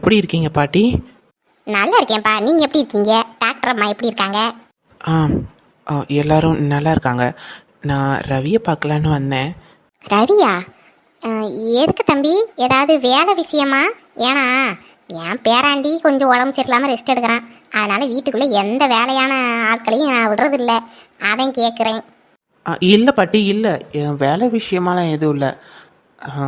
எப்படி இருக்கீங்க பாட்டி? நல்லா இருக்கேன்ப்பா. நீங்கள் எப்படி இருக்கீங்க? டாக்டர் அம்மா எப்படி இருக்காங்க? ஆ ஆ, எல்லாரும் நல்லா இருக்காங்க. நான் ரவியை பார்க்கலான்னு வந்தேன். ரவியா? அஹ், எதுக்கு தம்பி? ஏதாவது வேலை விஷயமா? ஏன்னா என் பேராண்டி கொஞ்சம் உடம்பு சரியில்லாமல் ரெஸ்ட் எடுக்கிறான். அதனால வீட்டுக்குள்ளே எந்த வேலையான ஆட்களையும் நான் விடுறதில்ல. அதான் கேட்குறேன் ஆ, இல்லை பாட்டி இல்லை. என் வேலை விஷயமாலாம் எதுவும் இல்லை.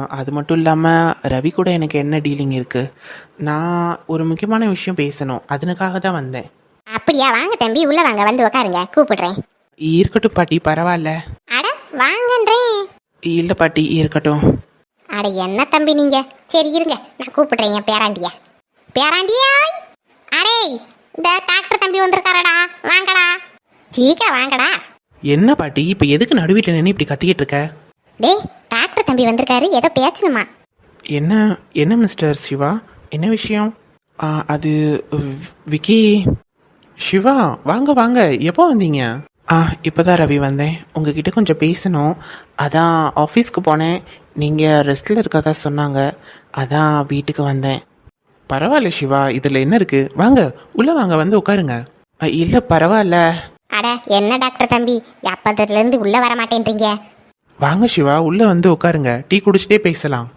அது மட்டும் இல்லாமல் ரவி கூட எனக்கு என்ன டீலிங் இருக்குது நான் ஒரு முக்கியமான விஷயம் பேசணும். அதனுக்காக தான் வந்தேன். அப்படியா? வாங்க தம்பி. உள்ளே வாங்க. வந்து உக்காருங்க. கூப்பிடுறேன். இருக்கட்டும் பாட்டி. பரவாயில்ல. அட வாங்கன்றேன். இல்லை பாட்டி. இருக்கட்டும். அட என்ன தம்பி நீங்க? சரி இருங்க. நான் கூப்பிடுறேன் என் பேராண்டிய. பேராண்டியாய் அடே இந்த டாக்டர் தம்பி வந்திருக்காரடா. வாங்கடா. சீக்கிரம் வாங்கடா. என்ன பாட்டி? இப்போ எதுக்கு நடுவீட்டில் நின்று இப்படி கத்திக்கிட்டு இருக்க? டேய் டாக்டர் தம்பி வந்திருக்காரு ஏதோ பேசணுமா? என்ன என்ன மிஸ்டர் சிவா? என்ன விஷயம்? அது விக்கி சிவா வாங்க வாங்க எப்போ வந்தீங்க? ஆ இப்போதான் ரவி வந்தேன். உங்ககிட்ட கொஞ்சம் பேசணும். அதான் ஆஃபீஸ்க்கு போனேன். நீங்கள் ரெஸ்ட்டில் இருக்கதா சொன்னாங்க. அதான் வீட்டுக்கு வந்தேன். பரவாயில்ல சிவா இதில் என்ன இருக்குது வாங்க உள்ளே வாங்க வந்து உட்காருங்க. இல்லை பரவாயில்ல. அட என்ன டாக்டர் தம்பி? எப்பத்துல இருந்து உள்ள வர மாட்டேன்றீங்க வாங்க சிவா உள்ளே வந்து உட்காருங்க. டீ குடிச்சிட்டே பேசலாம்.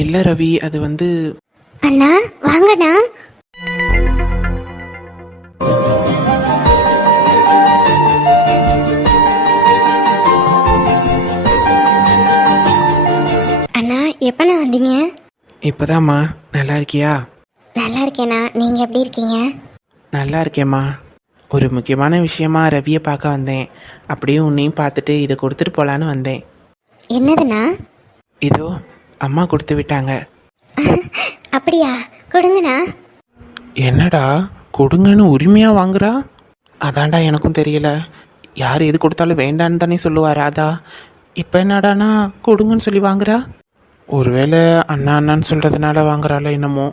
இல்லை ரவி அது வந்து அண்ணா வாங்கண்ணா. அண்ணா எப்பண்ணா வந்தீங்க? இப்போதாம்மா. நல்லா இருக்கியா? நல்லா இருக்கேண்ணா. நீங்க எப்படி இருக்கீங்க? நல்லா இருக்கேம்மா. ஒரு முக்கியமான விஷயமா ரவியை பார்க்க வந்தேன். அப்படியே உன்னையும் பார்த்துட்டு இதை கொடுத்துட்டு போலான்னு வந்தேன். என்னதுண்ணா? இதோ அம்மா கொடுத்து விட்டாங்க. அப்படியா? கொடுங்கண்ணா. என்னடா? கொடுங்கன்னு உரிமையா வாங்குறா? அதான்டா எனக்கும் தெரியல. யார் எது கொடுத்தாலும் வேண்டான்னு தானே சொல்லுவா ராதா இப்போ என்னடானா கொடுங்கன்னு சொல்லி வாங்குறா? ஒருவேளை அண்ணா அண்ணான்னு சொல்கிறதுனால வாங்குறாளோ என்னமோ.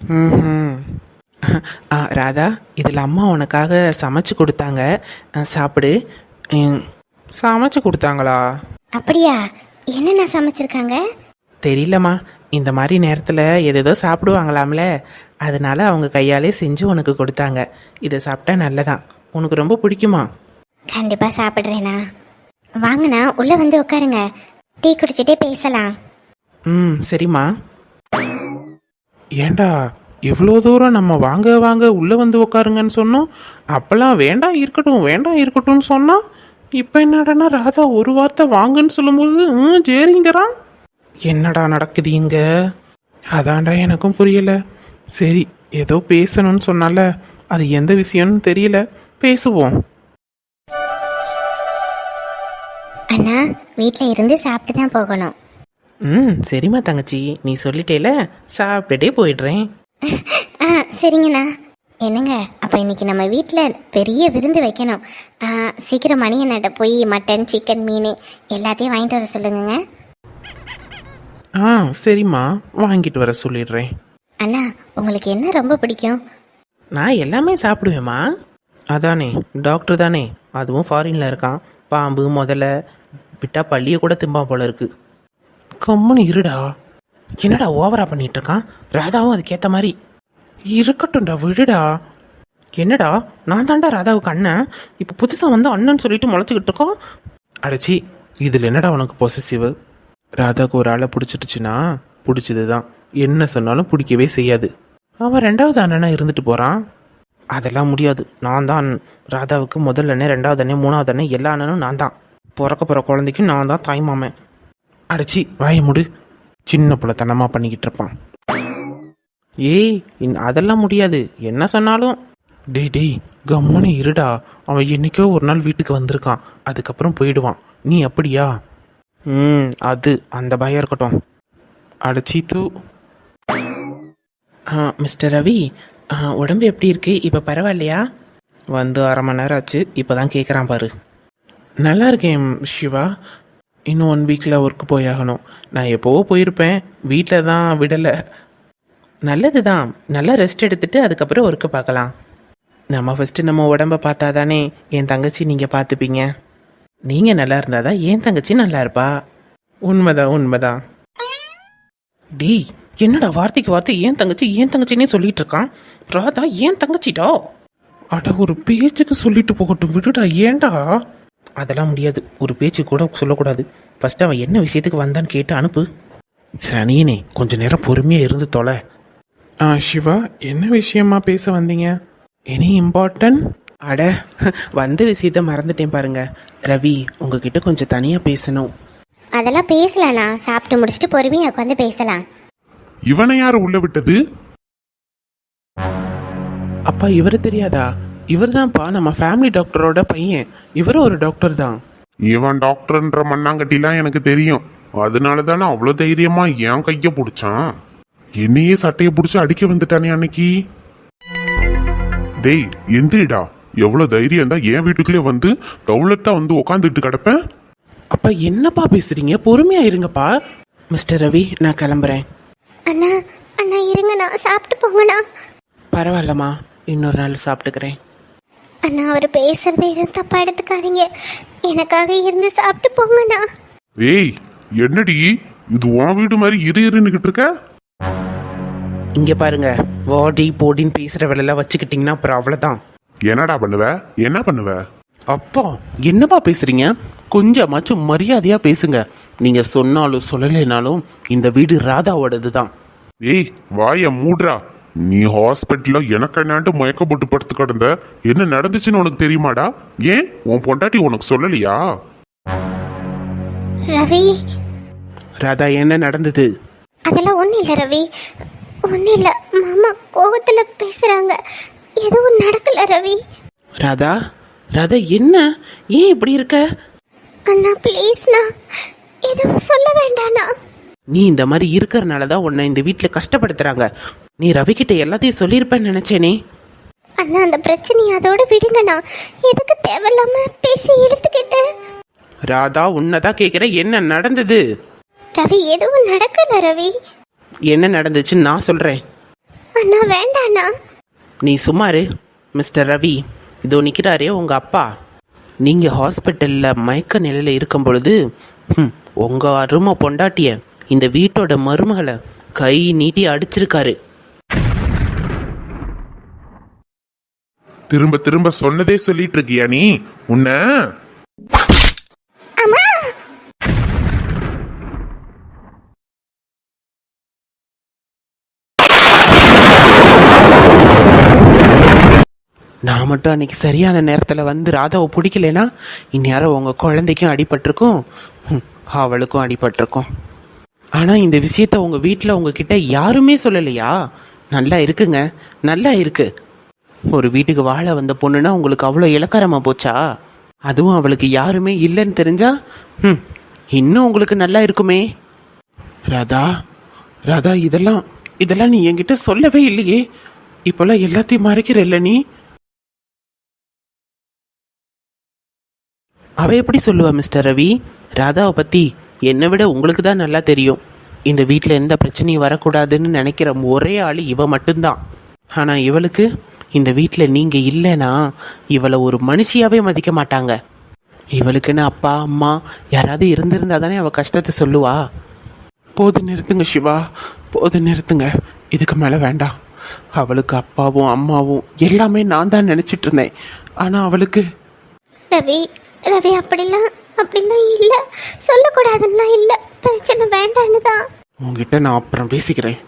ம் ஆ ராதா இதில் அம்மா உனக்காக சமைச்சு கொடுத்தாங்க. சாப்பிடு. சமைச்சு கொடுத்தாங்களா? அப்படியா? என்னண்ணா சமைச்சிருக்காங்க? தெரியலம்மா. இந்த மாதிரி நேரத்தில் எதேதோ சாப்பிடுவாங்களாம்ல. அதனால அவங்க கையாலே செஞ்சு உனக்கு கொடுத்தாங்க. இதை சாப்பிட்டா நல்லதான் உனக்கு ரொம்ப பிடிக்குமா? கண்டிப்பா சாப்பிட்றேண்ணா வாங்கண்ணா உள்ள வந்து உட்காருங்க. டீ குடிச்சிட்டே பேசலாம். ம் சரிம்மா. ஏண்டா? இவ்வளோ தூரம் நம்ம வாங்க வாங்க உள்ளே வந்து உட்காருங்கன்னு சொன்னோம். அப்போல்லாம் வேண்டாம் இருக்கட்டும் வேண்டாம் இருக்கட்டும்னு சொன்னா இப்போ என்னடான்னா ராதா ஒரு வார்த்தை வாங்கன்னு சொல்லும்போது ம் சரிங்கிறான். என்னடா நடக்குது இங்க அதான்டா எனக்கும் புரியல. சரி ஏதோ பேசணும்னு சொன்னால அது எந்த விஷயம்னு தெரியல. பேசுவோம். அண்ணா வீட்டில் இருந்து சாப்பிட்டு தான் போகணும். ம் சரிம்மா தங்கச்சி. நீ சொல்லிட்டேல சாப்பிட்டுட்டே போயிடுறேன். ஆ சரிங்கண்ணா. என்னங்க அப்போ இன்னைக்கு நம்ம வீட்டில் பெரிய விருந்து வைக்கணும். சீக்கிரம் மணி அண்ணாட்ட போய் மட்டன் சிக்கன் மீன் எல்லாத்தையும் வாங்கிட்டு வர சொல்லுங்கங்க. ஆ சரிம்மா. வாங்கிட்டு வர சொல்லிடுறேன். அண்ணா உங்களுக்கு என்ன ரொம்ப பிடிக்கும்? நான் எல்லாமே சாப்பிடுவேம்மா. அதானே டாக்டர் தானே. அதுவும் ஃபாரின்ல இருக்கான். பாம்பு முதல்ல விட்டா பள்ளியை கூட திம்பான் போல இருக்கு. கம்முன்னு இருடா. என்னடா ஓவரா பண்ணிட்டு இருக்கான் ராதாவும் அதுக்கேற்ற மாதிரி இருக்கட்டும்டா விடுடா. என்னடா நான் தான்டா ராதாவுக்கு அண்ணன். இப்போ புதுசாக வந்து அண்ணன் சொல்லிட்டு முளைச்சிக்கிட்டு இருக்கோம் அடைச்சி இதில் என்னடா உனக்கு பொசசிவ் ராதாவுக்கு ஒரு ஆளை பிடிச்சிட்டுச்சுன்னா பிடிச்சது தான் என்ன சொன்னாலும் பிடிக்கவே செய்யாது. அவன் ரெண்டாவது அண்ணனாக இருந்துட்டு போகிறான் அதெல்லாம் முடியாது. நான் தான் ராதாவுக்கு முதல் அண்ணன் ரெண்டாவது அண்ணன் மூணாவது அண்ணன் எல்லா அண்ணனும் நான் தான். பிறக்க போகிற குழந்தைக்கும் நான் தான் தாய் மாமன். அடைச்சி வாய முடு. சின்ன புலத்தனமாக பண்ணிக்கிட்டு இருப்பான். ஏய் இன்- அதெல்லாம் முடியாது. என்ன சொன்னாலும். டேய் டேய் கம்முன்னு இருடா. அவன் என்னைக்கோ ஒரு நாள் வீட்டுக்கு வந்திருக்கான். அதுக்கப்புறம் போயிடுவான். நீ அப்படியா? ம் அது அந்த பயம் இருக்கட்டும். அடைச்சி தூ மிஸ்டர் ரவி உடம்பு எப்படி இருக்கு? இப்போ பரவாயில்லையா? வந்து அரை மணி நேரம் ஆச்சு. இப்போ தான் கேட்குறான் பாரு. நல்லா இருக்கேன் சிவா. இன்னும் ஒன் வீக்கில் ஒர்க்கு போயாகணும். நான் எப்போவோ போயிருப்பேன். வீட்டில் தான் விடலை. நல்லது தான் நல்லா ரெஸ்ட் எடுத்துட்டு அதுக்கப்புறம் ஒர்க்கு பார்க்கலாம். நம்ம ஃபஸ்ட்டு நம்ம உடம்ப பார்த்தா தானே என் தங்கச்சி நீங்கள் பார்த்துப்பீங்க. நீங்கள் நல்லா இருந்தால் தான் என் தங்கச்சி நல்லா இருப்பா. உண்மைதான் உண்மைதான். டேய் என்னடா வார்த்தைக்கு வார்த்தை ஏன் தங்கச்சி ஏன் தங்கச்சின்னே சொல்லிட்டு இருக்கான்? ராதா ஏன் தங்கச்சிடா? அட ஒரு பேச்சுக்கு சொல்லிட்டு போகட்டும். விடுடா ஏன்டா? அதெல்லாம் முடியாது. ஒரு பேச்சு கூட சொல்லக்கூடாது. ஃபர்ஸ்ட் அவன் என்ன விஷயத்துக்கு வந்தான்னு கேட்டு அனுப்பு. சனியனே கொஞ்ச நேரம் பொறுமையா இருந்து தொலை. ஆ சிவா என்ன விஷயமா பேச வந்தீங்க? எனி இம்பார்ட்டன்ட் அட வந்த விஷயத்த மறந்துட்டேன் பாருங்க. ரவி உங்ககிட்ட கொஞ்சம் தனியா பேசணும். அதெல்லாம் பேசலாண்ணா சாப்பிட்டு முடிச்சுட்டு பொறுமையாக உட்காந்து பேசலாம். இவனை யார் உள்ள விட்டது? அப்பா இவரு தெரியாதா? இவர் தான்ப்பா நம்ம ஃபேமிலி டாக்டரோட பையன். இவரும் ஒரு டாக்டர் தான். இவன் டாக்டர்ன்ற மண்ணாங்கட்டிலாம் எனக்கு தெரியும். அதனால தானே அவ்வளோ தைரியமா என் கைய பிடிச்சான்? என்னையே சட்டையை பிடிச்சி அடிக்க வந்துட்டானே அன்னைக்கு? டேய் எந்திரிடா. எவ்வளோ தைரியம் தான் என் வீட்டுக்குள்ளே வந்து தௌலத்தா வந்து உக்காந்துட்டு கிடப்பேன் அப்பா என்னப்பா பேசுறீங்க? பொறுமையா இருங்கப்பா. மிஸ்டர் ரவி நான் கிளம்புறேன். அண்ணா அண்ணா இருங்கண்ணா சாப்பிட்டு போங்கண்ணா. பரவாயில்லம்மா. இன்னொரு நாள் சாப்பிட்டுக்கிறேன். அண்ணா அவர் பேசுறது எதுவும் தப்பா எடுத்துக்காதீங்க. எனக்காக இருந்து சாப்பிட்டு போங்கண்ணா ஏய் என்னடி? இது உன் வீடு மாதிரி இரு இருன்னுகிட்டு இருக்க? இங்க பாருங்க வாடி போடின்னு பேசுற வேலையெல்லாம் வச்சுக்கிட்டீங்கன்னா அப்புறம் அவ்வளவுதான். என்னடா பண்ணுவ? என்ன பண்ணுவ? அப்பா என்னப்பா பேசுறீங்க? கொஞ்சமாச்சும் மரியாதையா பேசுங்க. நீங்க சொன்னாலும் சொல்லலைனாலும் இந்த வீடு ராதாவோடது தான் ஏய் வாய மூடுறா. நீ ஹாஸ்பிட்டல்ல எனக்கு என்னான்ட்டு மயக்க போட்டு படுத்து கிடந்த. என்ன நடந்துச்சுன்னு உனக்கு தெரியுமாடா? ஏன்? உன் பொண்டாட்டி உனக்கு சொல்லலையா? ரவி. ராதா என்ன நடந்தது? அதெல்லாம் ஒன்றும் இல்லை ரவி. ஒன்றும் இல்லை. மாமா கோவத்தில் பேசுகிறாங்க எதுவும் நடக்கல ரவி. ராதா ராதா என்ன? ஏன் இப்படி இருக்க? அண்ணா ப்ளீஸ்ண்ணா எதுவும் சொல்ல வேண்டாண்ணா நீ இந்த மாதிரி இருக்கறனால தான் உன்னை இந்த வீட்டில் கஷ்டப்படுத்துறாங்க. நீ ரவிக்கிட்ட எல்லாத்தையும் சொல்லியிருப்பேன்னு நினைச்சேனே. அண்ணா அந்த பிரச்சனையை அதோட விடுங்கண்ணா. எதுக்கு தேவையில்லாம பேசி இழுத்துக்கிட்டு? ராதா உன்னதான் கேட்குற என்ன நடந்தது? ரவி எதுவும் நடக்கல ரவி. என்ன நடந்துச்சுன்னு நான் சொல்கிறேன் அண்ணா வேண்டாண்ணா. நீ சும்மாரு மிஸ்டர் ரவி. இதோ நிற்கிறாரே உங்கள் அப்பா. நீங்கள் ஹாஸ்பிட்டலில் மயக்க நிலையில் இருக்கும் பொழுது உங்கள் அருமை பொண்டாட்டிய இந்த வீட்டோட மருமகளை கை நீட்டி அடிச்சிருக்காரு. திரும்ப திரும்ப சொன்னதே சொல்லிட்டு இருக்கியா நீ? உன்ன? அம்மா! நான் மட்டும் அன்னைக்கு சரியான நேரத்தில் வந்து ராதாவை பிடிக்கலனா இந்நேரம் உங்கள் குழந்தைக்கும் அடிபட்டிருக்கும். அவளுக்கும் அடிபட்டிருக்கும். ஆனால் இந்த விஷயத்த உங்கள் வீட்டில் உங்ககிட்ட யாருமே சொல்லலையா? நல்லா இருக்குங்க. நல்லா இருக்கு. ஒரு வீட்டுக்கு வாழ வந்த பொண்ணுன்னா உங்களுக்கு அவ்வளோ இலக்காரமா போச்சா? அதுவும் அவளுக்கு யாருமே இல்லைன்னு தெரிஞ்சா? ம் இன்னும் உங்களுக்கு நல்லா இருக்குமே. ராதா ராதா இதெல்லாம் இதெல்லாம் நீ என்கிட்ட சொல்லவே இல்லையே. இப்போல்லாம் எல்லாத்தையும் மறைக்கிறல்ல நீ? அவ எப்படி சொல்லுவா மிஸ்டர் ரவி? ராதாவை பத்தி என்னை விட உங்களுக்கு தான் நல்லா தெரியும். இந்த வீட்டில் எந்த பிரச்சனையும் வரக்கூடாதுன்னு நினைக்கிற ஒரே ஆள் இவ மட்டும்தான். ஆனால் இவளுக்கு இந்த வீட்டில் நீங்க இல்லைன்னா இவளை ஒரு மனுஷியாவே மதிக்க மாட்டாங்க. இவளுக்குன்னு அப்பா அம்மா யாராவது இருந்திருந்தா தானே அவ கஷ்டத்தை சொல்லுவா. போது நிறுத்துங்க சிவா போது நிறுத்துங்க. இதுக்கு மேலே வேண்டாம். அவளுக்கு அப்பாவும் அம்மாவும் எல்லாமே நான் தான் நினச்சிட்டு இருந்தேன். ஆனால் அவளுக்கு ரவி ரவி அப்படிலாம் அப்படிலாம் இல்லை. சொல்லக்கூடாதுன்னா இல்லை. பிரச்சனை வேண்டான்னு தான். உங்ககிட்ட நான் அப்புறம் பேசிக்கிறேன்.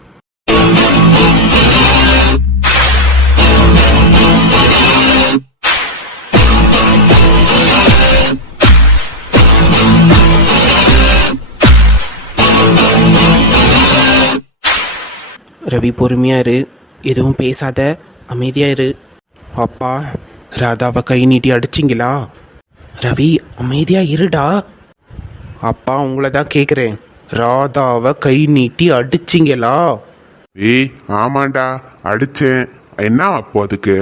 ரவி பொறுமையா இரு. எதுவும் பேசாத. அமைதியா இரு. அப்பா ராதாவை கை நீட்டி அடிச்சிங்களா? ரவி அமைதியா இருடா. அப்பா உங்களை தான் கேட்குறேன் ராதாவை கை நீட்டி அடிச்சிங்களா? ஏய் ஆமாண்டா அடிச்சேன். என்ன அப்போ அதுக்கு?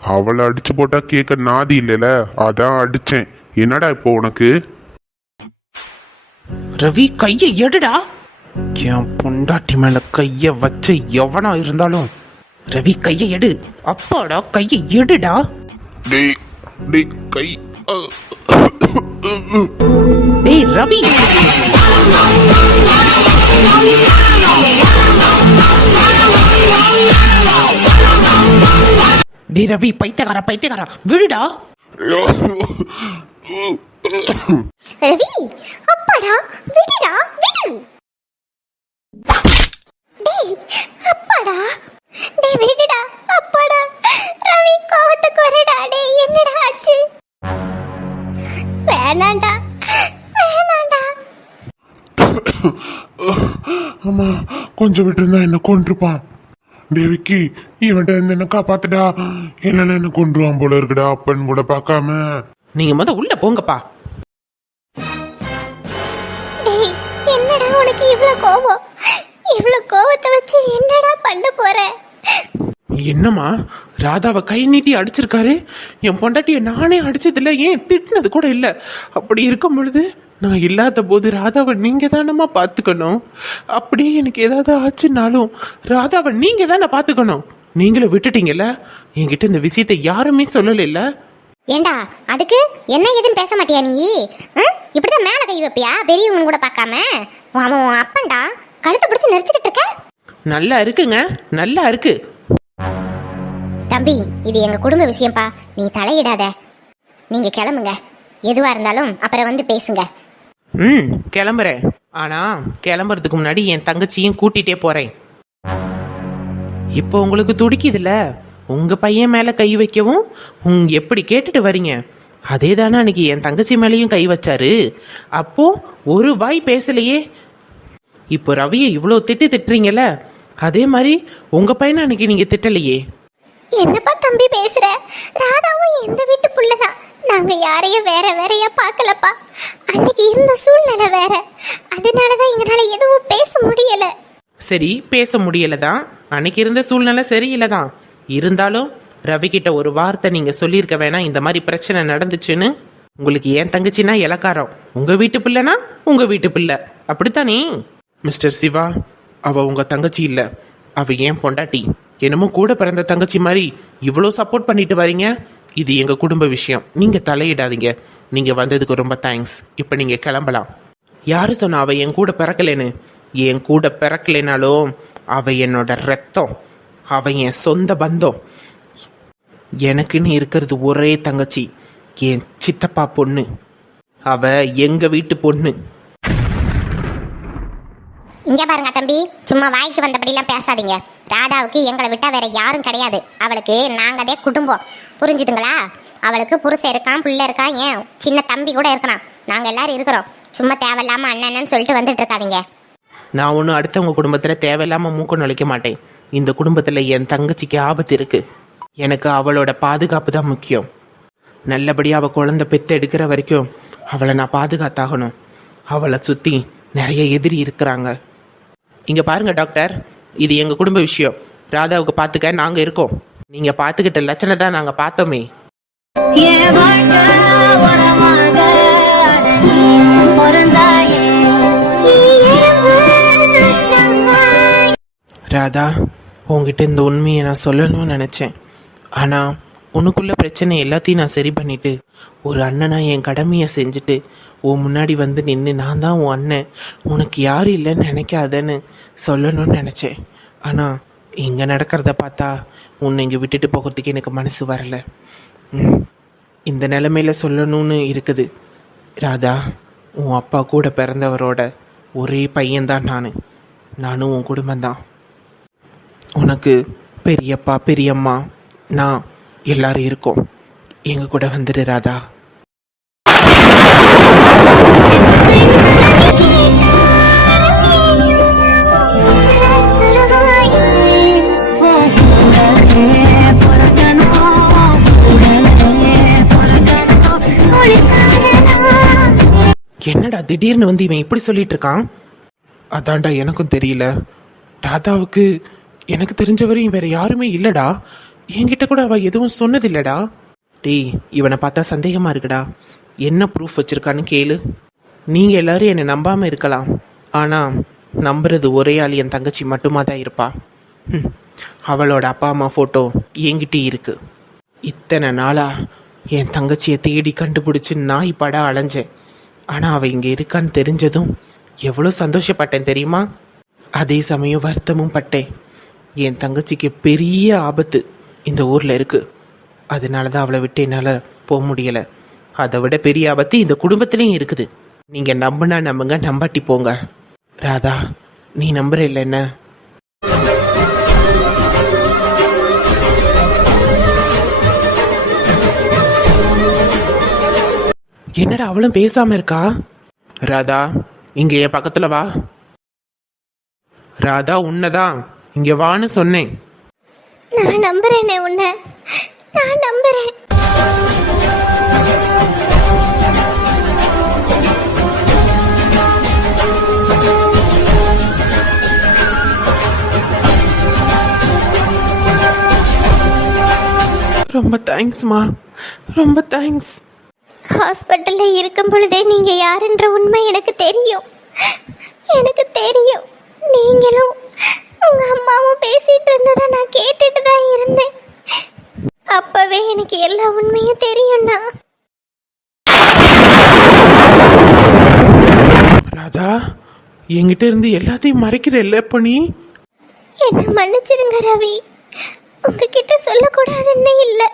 அவளை அடிச்சு போட்டா கேட்க நாதி இல்லைல அதான் அடிச்சேன். என்னடா இப்போ உனக்கு? ரவி கையை எடுடா. என் பொண்டாட்டி மேல கைய வச்சு எவனா இருந்தாலும் ரவி கைய எடு. அப்பாடா கைய எடுடா. டேய் கை டேய் ரவி. டேய் ரவி பைத்தியக்காரா பைத்தியக்காரா. விடுடா. ரவி அப்பாடா விடுடா விடு. டேய் அப்பாடா. டேய் விடுடா அப்பாடா. ரவி கோவத்துக்கு வரடா. டேய் என்னடா ஆச்சு? வேணாண்டா. வேணாண்டா. ஆமா கொஞ்சம் விட்டுருந்தா என்ன கொண்டிருப்பான் தேவிக்கு இவன்ட்ட இருந்து என்ன காப்பாத்துடா? இல்லைன்னா என்ன கொண்டுருவான் போல இருக்குடா அப்பன் கூட பார்க்காம? நீங்க முத உள்ள போங்கப்பா. என்னடா உனக்கு இவ்ளோ கோவம் இவ்ளோ கோவத்தை வச்சு என்னடா பண்ண போற? என்னம்மா ராதாவை கை நீட்டி அடிச்சிருக்காரு? என் பொண்டாட்டியை நானே அடிச்சதில்ல ஏன் திட்டினது கூட இல்லை. அப்படி இருக்கும் பொழுது நான் இல்லாத போது ராதாவை நீங்க தானம்மா பார்த்துக்கணும்? அப்படியே எனக்கு ஏதாவது ஆச்சுன்னாலும் ராதாவை நீங்க தானே பார்த்துக்கணும்? நீங்களும் விட்டுட்டீங்கல்ல? என்கிட்ட இந்த விஷயத்தை யாருமே சொல்லலைல்ல ஏண்டா அதுக்கு? என்ன ஏதுன்னு பேச மாட்டியா நீ? இப்படிதான் மேல கை வைப்பியா? பெரியவங்க கூட பார்க்காம? அவன் அப்பன்டா. கழுத்தை பிடிச்சு நெரிச்சுக்கிட்டு இருக்க? நல்லா இருக்குங்க நல்லா இருக்கு. தம்பி இது எங்க குடும்ப விஷயம்ப்பா நீ தலையிடாத. நீங்க கிளம்புங்க. எதுவா இருந்தாலும் அப்புறம் வந்து பேசுங்க. ம் கிளம்புறேன். ஆனா கிளம்புறதுக்கு முன்னாடி என் தங்கச்சியும் கூட்டிட்டே போறேன். இப்போ உங்களுக்கு துடிக்குதுல்ல? உங்க பையன் மேல கை வைக்கவும் உங்க எப்படி கேட்டுட்டு வரீங்க? அதே தானே அன்னைக்கு என் தங்கச்சி மேலேயும் கை வச்சாரு. அப்போ ஒரு வாய் பேசலையே. இப்போ ரவியை இவ்வளோ திட்டு திட்டுறீங்கல்ல? அதே மாதிரி உங்க பையனை அன்னைக்கு நீங்க திட்டலையே. என்னப்பா தம்பி பேசுற? ராதாவும் எந்த வீட்டு புள்ளதான் நாங்க யாரையும் வேற வேறையா பார்க்கலப்பா. அன்னைக்கு இருந்த சூழ்நிலை வேற. அதனாலதான் எங்களால எதுவும் பேச முடியல. சரி பேச முடியல தான் அன்னைக்கு இருந்த சூழ்நிலை சரியில்லை தான் இருந்தாலும் ரவி கிட்ட ஒரு வார்த்தை நீங்க சொல்லியிருக்க வேணாம். இந்த மாதிரி பிரச்சனை நடந்துச்சுன்னு. உங்களுக்கு ஏன் தங்கச்சின்னா இலக்காரம் உங்க வீட்டு பிள்ளைனா உங்க வீட்டு பிள்ளை. அப்படித்தானே? மிஸ்டர் சிவா அவள் உங்கள் தங்கச்சி இல்லை. அவள் ஏன் பொண்டாட்டி? என்னமோ கூட பிறந்த தங்கச்சி மாதிரி இவ்வளோ சப்போர்ட் பண்ணிட்டு வரீங்க? இது எங்கள் குடும்ப விஷயம். நீங்கள் தலையிடாதீங்க. நீங்கள் வந்ததுக்கு ரொம்ப தேங்க்ஸ் இப்போ நீங்கள் கிளம்பலாம். யார் சொன்னா அவள் என் கூட பிறக்கலைன்னு? என் கூட பிறக்கலைனாலும் அவள் என்னோட ரத்தம் அவள் என் சொந்த பந்தம். எனக்குன்னு இருக்கிறது ஒரே தங்கச்சி என் சித்தப்பா பொண்ணு. அவள் எங்கள் வீட்டு பொண்ணு. இங்க பாருங்க தம்பி சும்மா வாய்க்கு வந்தபடிலாம் பேசாதீங்க. ராதாவுக்கு எங்களை விட்டா வேற யாரும் கிடையாது. அவளுக்கு நாங்கதே குடும்பம். புரிஞ்சுதுங்களா? அவளுக்கு புருஷன் இருக்கான் பிள்ளை இருக்கான் ஏன் சின்ன தம்பி கூட இருக்கிறான் நாங்க எல்லாரும் இருக்கிறோம். சும்மா தேவையில்லாம அண்ணன்னு சொல்லிட்டு வந்துட்டு இருக்காதீங்க. நான் ஒன்றும் அடுத்தவங்க குடும்பத்தில் தேவையில்லாம மூக்க நுழைக்க மாட்டேன். இந்த குடும்பத்தில் என் தங்கச்சிக்கு ஆபத்து இருக்கு. எனக்கு அவளோட பாதுகாப்பு தான் முக்கியம். நல்லபடியாக அவள் குழந்தை பெத்து எடுக்கிற வரைக்கும் அவளை நான் பாதுகாத்தாகணும். அவளை சுற்றி நிறைய எதிரி இருக்கிறாங்க. இங்கே பாருங்க டாக்டர். இது எங்கள் குடும்ப விஷயம். ராதாவுக்கு பார்த்துக்க நாங்கள் இருக்கோம். நீங்கள் பார்த்துக்கிட்ட லட்சணம் தான் நாங்கள் பார்த்தோமே. ராதா உங்ககிட்ட இந்த உண்மையை நான் சொல்லணும்னு நினச்சேன். ஆனால் உனக்குள்ள பிரச்சனை எல்லாத்தையும் நான் சரி பண்ணிட்டு ஒரு அண்ணனா என் கடமையை செஞ்சுட்டு உன் முன்னாடி வந்து நின்று நான் தான் உன் அண்ணன். உனக்கு யாரும் இல்லைன்னு நினைக்காதேன்னு சொல்லணும்னு நினச்சேன். ஆனால் இங்கே நடக்கிறத பார்த்தா உன்னை இங்கே விட்டுட்டு போகிறதுக்கு எனக்கு மனசு வரல. இந்த நிலமையில சொல்லணும்னு இருக்குது. ராதா உன் அப்பா கூட பிறந்தவரோட ஒரே பையன்தான் நான். நானும் உன் குடும்பம்தான். உனக்கு பெரியப்பா பெரியம்மா நான் எல்லாரும் இருக்கோம். எங்கள் கூட வந்துடு ராதா. என்னடா திடீர்னு வந்து இவன் இப்படி சொல்லிட்டு இருக்கான்? அதான்டா எனக்கும் தெரியல. ராதாவுக்கு எனக்கு தெரிஞ்சவரையும் வேற யாருமே இல்லடா. என்கிட்ட கூட அவ எதுவும் சொன்னதில்லடா. டேய் இவனை பார்த்தா சந்தேகமாக இருக்குடா. என்ன ப்ரூஃப் வச்சுருக்கான்னு கேளு. நீங்கள் எல்லாரும் என்னை நம்பாமல் இருக்கலாம். ஆனால் நம்புறது ஒரே ஆள் என் தங்கச்சி மட்டுமா தான் இருப்பா. அவளோட அப்பா அம்மா ஃபோட்டோ என்கிட்ட இருக்கு. இத்தனை நாளாக என் தங்கச்சியை தேடி கண்டுபிடிச்சி நாய் பட அலைஞ்சேன். ஆனால் அவள் இங்கே இருக்கான்னு தெரிஞ்சதும் எவ்வளோ சந்தோஷப்பட்டேன் தெரியுமா? அதே சமயம் வருத்தமும் பட்டேன். என் தங்கச்சிக்கு பெரிய ஆபத்து இந்த ஊரில் இருக்குது அதனால தான் அவளை விட்டு என்னால் போக முடியலை. அதை விட பெரிய ஆபத்து இந்த குடும்பத்துலேயும் இருக்குது. நீங்கள் நம்புனா நம்புங்க நம்பாட்டி போங்க. ராதா நீ நம்புற இல்லை என்ன? என்னடா அவளும் பேசாம இருக்கா? ராதா இங்க என் பக்கத்துல வா. ராதா உன்னதான். இங்க வான்னு சொன்னேன். நான் நம்புறேனே உன்னை. நான் நம்புறேன். ரொம்ப தேங்க்ஸ்மா ரொம்ப தேங்க்ஸ் ஹாஸ்பிட்டல்ல இருக்கும் பொழுதே நீங்க யாருன்ற உண்மை எனக்கு தெரியும். எனக்கு தெரியும். நீங்களும் உங்க அம்மாவும் பேசிட்டு இருந்ததை நான் கேட்டுட்டு தான் இருந்தேன். அப்பவே எனக்கு எல்லா உண்மையும் தெரியும்னா. ராதா என்கிட்ட இருந்து எல்லாத்தையும் மறைக்கிற இல்லை பண்ணி என்ன மன்னிச்சிருங்க ரவி. உங்ககிட்ட சொல்லக்கூடாதுன்னு இல்லை.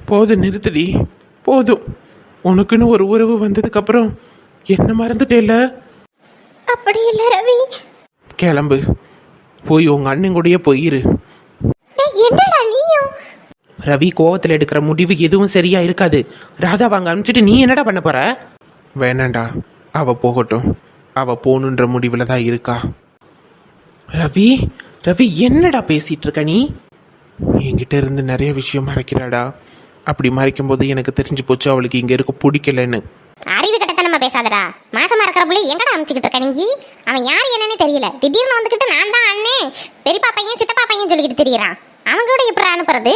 போதும் நிறுத்தடி. போதும். உனக்குன்னு ஒரு உறவு வந்ததுக்கப்புறம் என்ன மறந்துட்டேல அப்படி இல்லை ரவி. கிளம்பு. போய் உங்க அண்ணன் கூடயே போயிரு என்னடா நீயும்? ரவி கோவத்தில் எடுக்கிற முடிவு எதுவும் சரியா இருக்காது. ராதா வாங்க அனுப்பிச்சிட்டு நீ என்னடா பண்ண போற? வேணாண்டா. அவ போகட்டும். அவ போகணுன்ற முடிவில் தான் இருக்கா. ரவி ரவி என்னடா பேசிட்டு இருக்க நீ? என்கிட்ட இருந்து நிறைய விஷயம் மறைக்கிறாடா. அப்படி மறைக்கும் போது எனக்கு தெரிஞ்சு போச்சு அவளுக்கு இங்க இருக்க பிடிக்கலன்னு. அறிவு கட்டத்தனமா பேசாதடா. மாசமா இருக்கிற புள்ளி எங்கடா அனுப்பிச்சுக்கிட்டு இருக்க நீ? அவன் யார் என்னன்னு தெரியல. திடீர்னு வந்துக்கிட்டு நான் தான் அண்ணே. பெரியப்பா பையன் சித்தப்பா பையன் சொல்லிக்கிட்டு தெரியறான். அவங்க கூட எப்படி அனுப்புறது?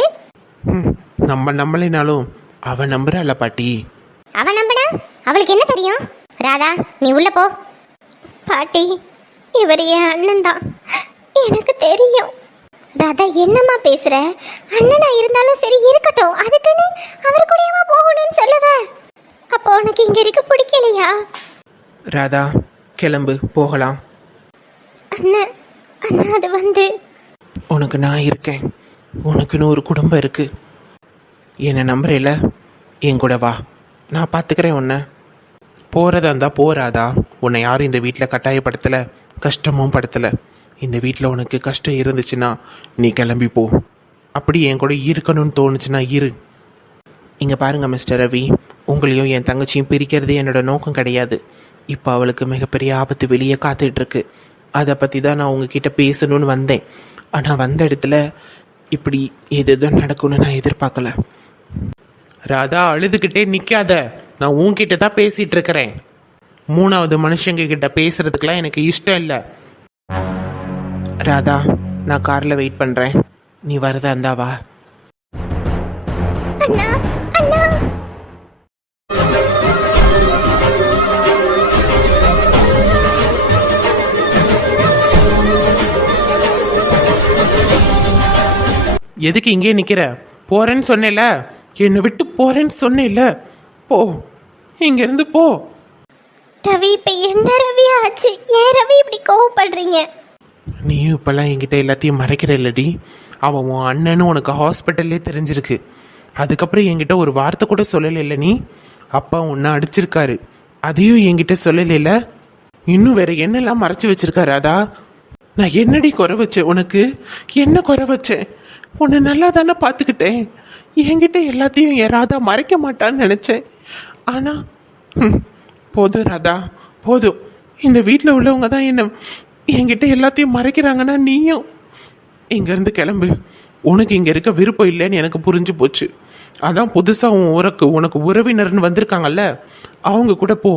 நம்ம நம்பலைனாலும் அவ நம்புறாள பாட்டி? அவன் நம்பினா? அவளுக்கு என்ன தெரியும்? ராதா நீ உள்ள போ. பாட்டி இவர் என் அண்ணன் தான். எனக்கு தெரியும். ராதா என்னம்மா பேசுற? அண்ணனா இருந்தாலும் சரி இருக்கட்டும். அதுக்குன்னு அவர் கூடயேவா போகணும்னு சொல்லுவ? அப்போ உனக்கு இங்க இருக்க பிடிக்கலையா? ராதா கிளம்பு போகலாம். அண்ணன் அண்ணா அது வந்து. உனக்கு நான் இருக்கேன். உனக்குன்னு ஒரு குடும்பம் இருக்குது என்னை நம்புறேல என் கூட வா. நான் பார்த்துக்கிறேன் உன்னை. போகிறதா இருந்தால் போகிறாதா உன்னை யாரும் இந்த வீட்டில் கட்டாயப்படுத்தலை கஷ்டமும் படுத்தலை. இந்த வீட்டில் உனக்கு கஷ்டம் இருந்துச்சுன்னா நீ கிளம்பி போ. அப்படி என் கூட இருக்கணும்னு தோணுச்சுன்னா இரு. இங்கே பாருங்கள் மிஸ்டர் ரவி. உங்களையும் என் தங்கச்சியும் பிரிக்கிறது என்னோட நோக்கம் கிடையாது. இப்போ அவளுக்கு மிகப்பெரிய ஆபத்து வெளியே காத்துட்ருக்கு அதை பற்றி தான் நான் உங்ககிட்ட பேசணும்னு வந்தேன். ஆனால் வந்த இடத்துல இப்படி எது நடக்கும்னு நான் எதிர்பார்க்கல. ராதா அழுதுகிட்டே நிற்காத நான் உன்கிட்ட தான் பேசிட்டு இருக்கிறேன். மூணாவது மனுஷங்க கிட்ட பேசுறதுக்கெல்லாம் எனக்கு இஷ்டம் இல்லை. ராதா நான் காரில் வெயிட் பண்ணுறேன் நீ வரதா இருந்தா எதுக்கு இங்கே நிக்கிற? போறேன்னு சொன்னேல. என்னை விட்டு போறேன்னு சொன்னேல. போ. இங்க இருந்து போ. ரவி இப்ப என்ன ரவி ஆச்சு? ஏன் ரவி இப்படி கோவப்படுறீங்க? நீயும் இப்பெல்லாம் என்கிட்ட எல்லாத்தையும் மறைக்கிற இல்லடி. அவன் உன் அண்ணன்னு உனக்கு ஹாஸ்பிட்டல்லே தெரிஞ்சிருக்கு. அதுக்கப்புறம் என்கிட்ட ஒரு வார்த்தை கூட சொல்லலைல்ல நீ? அப்பா உன்னை அடிச்சிருக்காரு. அதையும் என்கிட்ட சொல்லலைல. இன்னும் வேற என்னெல்லாம் மறைச்சு வச்சிருக்காரு அதா நான் என்னடி குறை வச்சேன் உனக்கு? என்ன குறை வச்சேன்? உன்னை நல்லா தானே பார்த்துக்கிட்டேன். என்கிட்ட எல்லாத்தையும் என் ராதா மறைக்க மாட்டான்னு நினச்சேன். ஆனால் ம், போதும் ராதா போதும். இந்த வீட்டில் உள்ளவங்க தான் என்ன என்கிட்ட எல்லாத்தையும் மறைக்கிறாங்கன்னா நீயும். இங்கேருந்து கிளம்பு. உனக்கு இங்கே இருக்க விருப்பம் இல்லைன்னு எனக்கு புரிஞ்சு போச்சு. அதான் புதுசாக உன் உறக்கு உனக்கு உறவினர்னு வந்திருக்காங்கல்ல அவங்க கூட போ.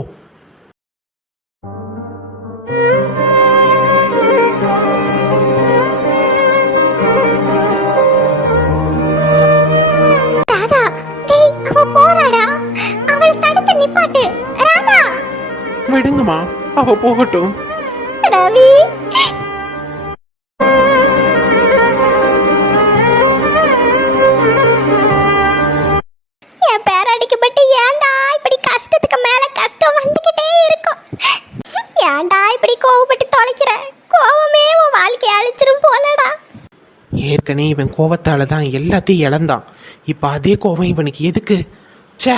உன் வாழ்க்கையை அழிச்சிரும் போலடா. ஏற்கனவே இவன் கோவத்தால தான் எல்லாத்தையும் இழந்தான். இப்போ அதே கோவம் இவனுக்கு எதுக்கு? ச்சே.